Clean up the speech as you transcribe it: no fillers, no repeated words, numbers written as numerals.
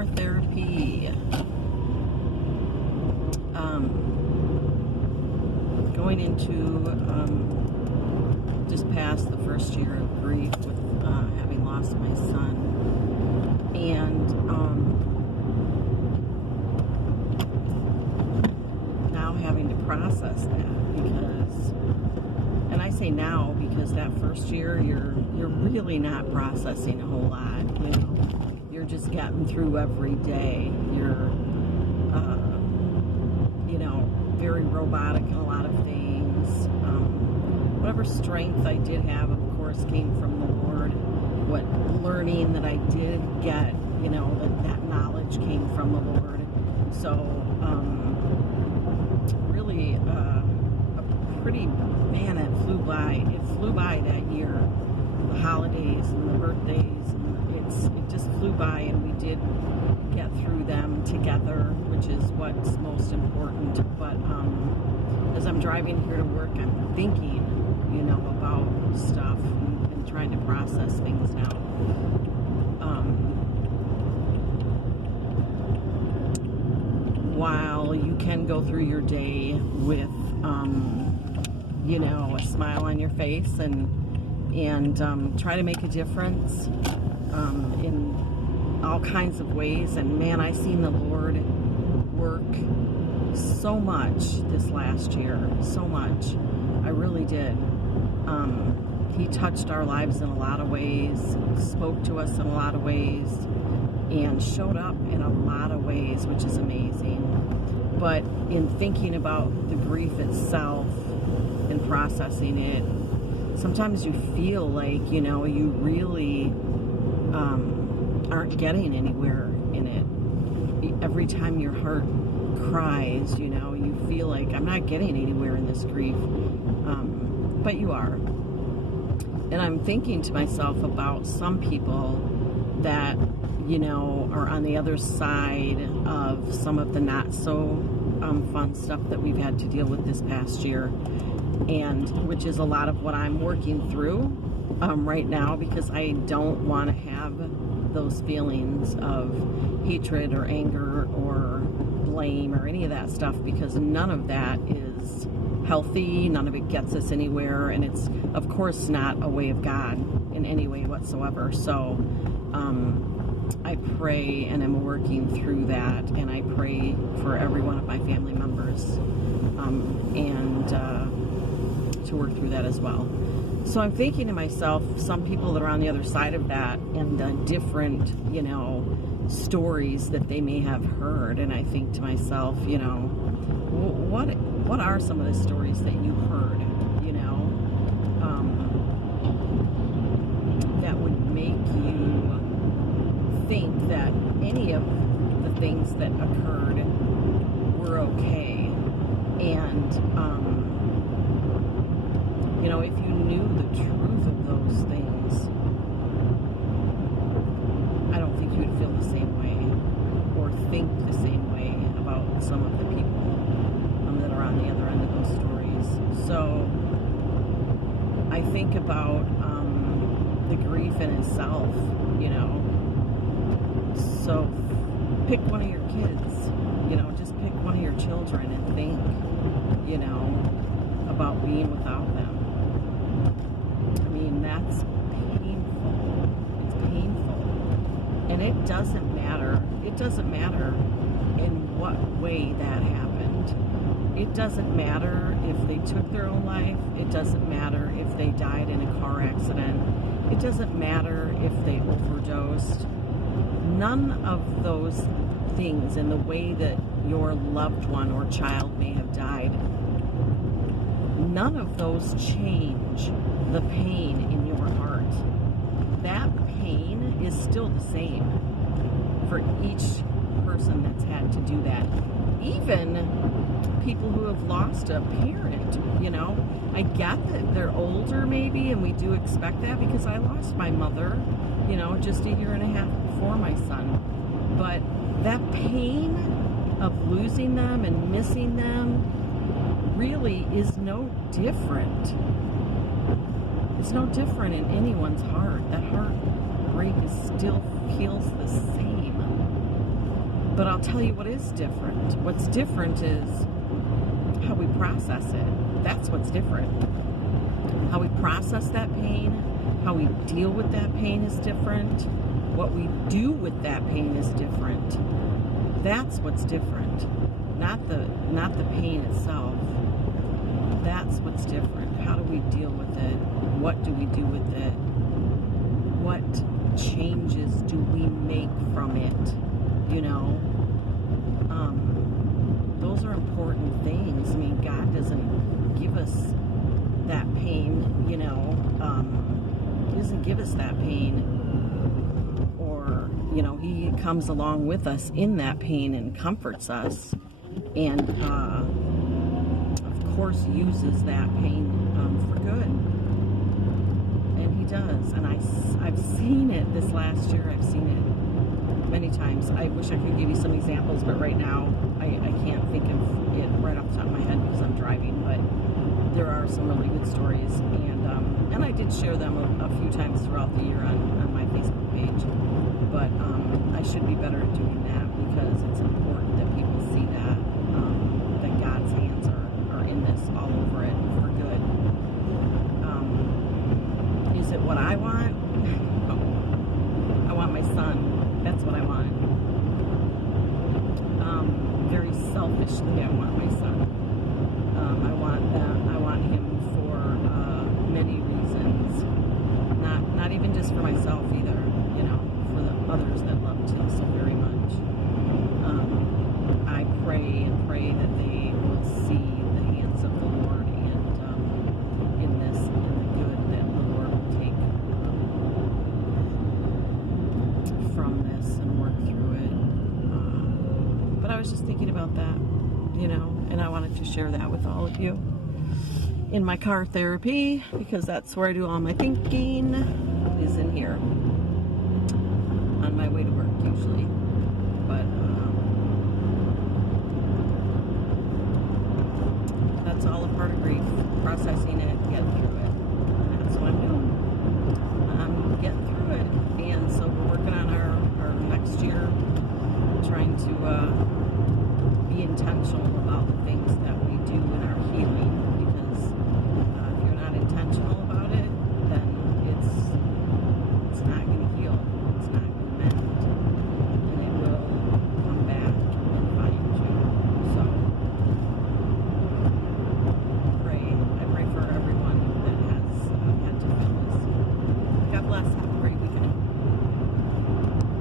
for therapy. Going into just past the first year of grief with having lost my son, and now having to process that, because, and I say now because that first year you're really not processing a whole lot, you know. You're just getting through every day. You're very robotic in a lot of things. Whatever strength I did have, of course, came from the Lord. What learning that I did get, that knowledge came from the Lord. So, really, it flew by. It flew by that year. The holidays and the birthdays, and it just flew by, and we did get through them together, which is what's most important. But as I'm driving here to work, I'm thinking, about stuff and trying to process things now. While you can go through your day with, a smile on your face and try to make a difference in all kinds of ways. And man, I seen the Lord work so much this last year, so much. I really did. He touched our lives in a lot of ways, spoke to us in a lot of ways, and showed up in a lot of ways, which is amazing. But in thinking about the grief itself and processing it, sometimes you feel like, you really aren't getting anywhere in it. Every time your heart cries, you feel like, I'm not getting anywhere in this grief. But you are. And I'm thinking to myself about some people that, are on the other side of some of the not so fun stuff that we've had to deal with this past year, and which is a lot of what I'm working through right now, because I don't want to have those feelings of hatred or anger or blame or any of that stuff, because none of that is healthy. None of it gets us anywhere, and it's of course not a way of God in any way whatsoever. So I pray, and I'm working through that, and I pray for every one of my family members and to work through that as well. So I'm thinking to myself, some people that are on the other side of that, and the different stories that they may have heard, and I think to myself, what are some of the stories that you heard, that would make you think that any of the things that occurred were okay? And, if you knew the truth of those things, I don't think you would feel the same way or think the same way about some of the people that are on the other end of those stories. So I think about the grief in itself, So pick one of your kids, just pick one of your children and think, about being without them. I mean, that's painful. It's painful. And it doesn't matter. It doesn't matter in what way that happened. It doesn't matter if they took their own life. It doesn't matter if they died in a car accident. It doesn't matter if they overdosed. None of those things, in the way that your loved one or child may have died, none of those change the pain in your heart. That pain is still the same for each person that's had to do that. Even people who have lost a parent, I get that they're older maybe, and we do expect that, because I lost my mother, just a year and a half before my son. But that pain of losing them and missing them really is no different. It's no different in anyone's heart. That heartbreak still feels the same. But I'll tell you what is different. What's different is how we process it. That's what's different. How we process that pain, how we deal with that pain is different. What we do with that pain is different. That's what's different. Not the pain itself. That's what's different. How do we deal with it? What do we do with it? What changes do we make from it? You know? Those are important things. I mean, God doesn't give us that pain, you know. He doesn't give us that pain. Or, you know, He comes along with us in that pain and comforts us. And, of course, uses that pain for good. And He does. And I've seen it this last year. I've seen it many times. I wish I could give you some examples, but right now I can't think of it right off the top of my head because I'm driving. But there are some really good stories, and I did share them a few times throughout the year on my Facebook page. But I should be better at doing that because it's important that people see that God's hands are in this, all over it for good. Is it what I want? I want my son. That's what I want. Very selfishly, I want my son. I want that. I want him for many reasons. Not even just for myself either. You know, for the others that loved him so very much. I pray and pray that they will see the hands of the Lord and in this, in the good that the Lord will take from this and work through it. But I was just thinking about that, you know, and I wanted to share that with all of you in my car therapy, because that's where I do all my thinking, is in here on my way to work usually. But that's all a part of grief, processing it, getting through it. And that's what I'm doing. I'm getting through it. And so we're working on our next year, trying to